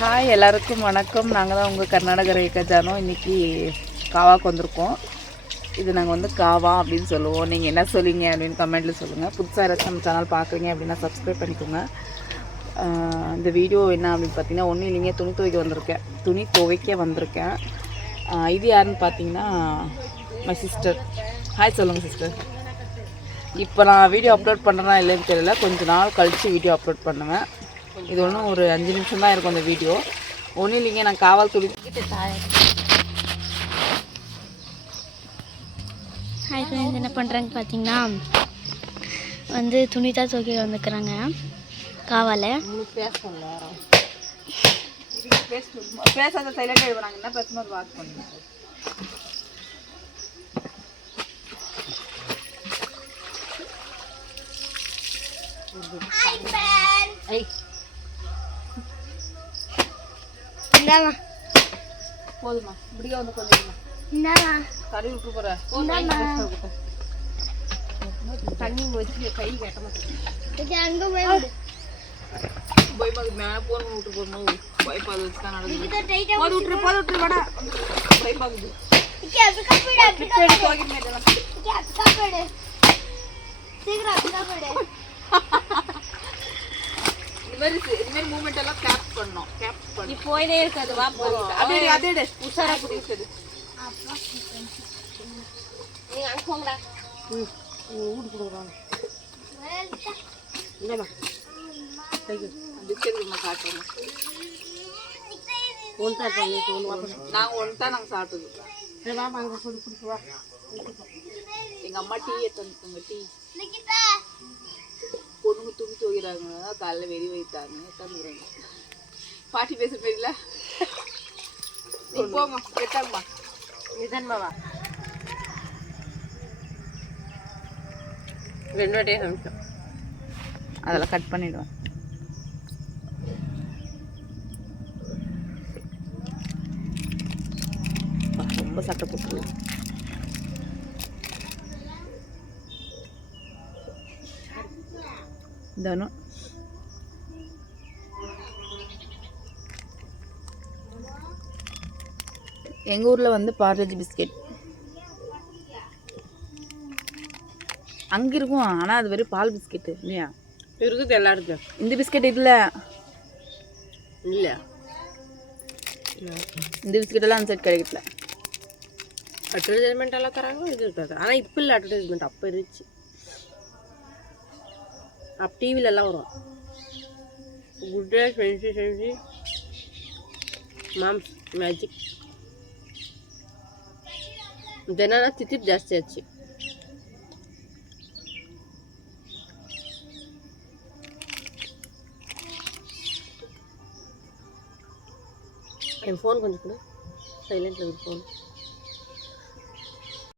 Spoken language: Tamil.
ஹாய் எல்லாருக்கும் வணக்கம். நாங்கள் தான் உங்கள் கர்நாடக ரேகா ஜானோ. இன்றைக்கி காவாக்கு வந்திருக்கோம். இது நாங்கள் வந்து காவா அப்படின்னு சொல்லுவோம். நீங்கள் என்ன சொல்லுவீங்க அப்படின்னு கமெண்ட்டில் சொல்லுங்கள். புதுசாக யாராச்சும் நம்ம சேனல் பார்க்குறீங்க அப்படின்னா சப்ஸ்கிரைப் பண்ணிக்கோங்க. இந்த வீடியோ என்ன அப்படின்னு பார்த்தீங்கன்னா ஒன்றும் இல்லைங்க, துணி துவைக்க வந்திருக்கேன். இது யாருன்னு பார்த்தீங்கன்னா மை சிஸ்டர். ஹாய் சொல்லுங்கள் சிஸ்டர். இப்போ நான் வீடியோ அப்லோட் பண்ணுறேன்னா இல்லைன்னு தெரியல, கொஞ்சம் நாள் கழித்து வீடியோ அப்லோட் பண்ணுவேன். இது ஒன்றும் ஒரு 5 நிமிஷம் தான் இருக்கும் அந்த வீடியோ. ஒன்றும் இல்லைங்க, நான் காவல் துணிக்கிட்டு ஹாய் ஃப்ரெண்ட்ஸ், என்ன பண்ணுறாங்க பார்த்தீங்கன்னா வந்து துணி தான் துவைக்க வந்துக்கிறாங்க காவால். பேசாத சைலண்டாக எழுதுறாங்க. என்ன பிரச்சனை ஒரு வாக் பண்ணுங்க. இந்தாமா போதுமா, இப்படியே வந்து கொஞ்சம் இந்தாமா கறி விட்டு போகிற தண்ணி வச்சு கை கட்ட மாட்டேங்குது. அங்கே போய் பார்த்து மேலே போன் விட்டு போகணும். பைப்பாது வச்சு தான் நடக்குது. போது விட்டுரு வேடா. பைப்பாகுது இந்த மாதிரி மூமெண்ட் எல்லாம் கேப் பண்ணணும். கேப் பண்ணி போயிட்டே இருக்காது. வா போதும். அதே உஷாரா பிடிக்குது. நீங்க அங்க போங்கடா. ஊடு கொடுக்குறாங்க. இந்தமா பிஸ்கெட் நம்ம சாப்பிட்றோம். நாங்கள் சாப்பிட்டது. எங்கள் அம்மா டீ எடுத்துங்க. டீ பொண்ணுங்க துணி துவைக்கிறாங்க, காலைல வெறி வைத்தாங்க தந்துடுறாங்க. பாட்டி பேச போயிடல. நீ போங்க, கேட்டாங்கம்மா நிதான்மாவா 2 வாட்டியே சமைச்சோம். அதெல்லாம் கட் பண்ணிவிடுவேன். ரொம்ப சட்டை போட்டு தானும் எங்கள் ஊரில் வந்து பார்லேஜி பிஸ்கெட் அங்கே இருக்கும். ஆனால் அது வெறும் பால் பிஸ்கெட்டு இல்லையா? இருக்குது எல்லாம் இருக்கு. இந்த பிஸ்கெட் இல்லை இந்த பிஸ்கெட்டெல்லாம் அந்த சைட் கிடைக்கல. அட்வர்டைஸ்மெண்ட் எல்லாம் தராங்க, இது இருக்காது. ஆனால் இப்போ இல்லை அட்வர்டைஸ்மெண்ட், அப்போ இருந்துச்சு. அப்போ டிவிலெல்லாம் வரும். குட் டே செஞ்சு மாம்ஸ் மேஜிக். இது என்னன்னா தித்திப்பு ஜாஸ்தி ஆச்சு. என் ஃபோன் கொஞ்சம் கூட சைலண்டில் இருக்கு. ஃபோன்